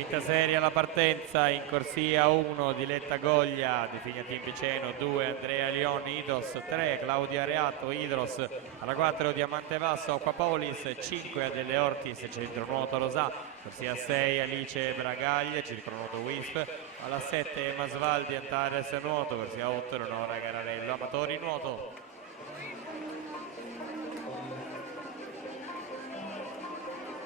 Quinta serie alla partenza, in corsia 1 Diletta Goglia, Definiatin Piceno, 2 Andrea Leoni, Idos, 3 Claudia Reato, Idros, alla 4 Diamante Vasso, Aquapolis, 5 Adele Ortis, Centronuoto Rosà, corsia 6 Alice Bragaglia, Circolonuoto Wisp, alla 7 Emma Svaldi, Antares Nuoto, corsia 8 Eleonora Gararello, Amatori Nuoto.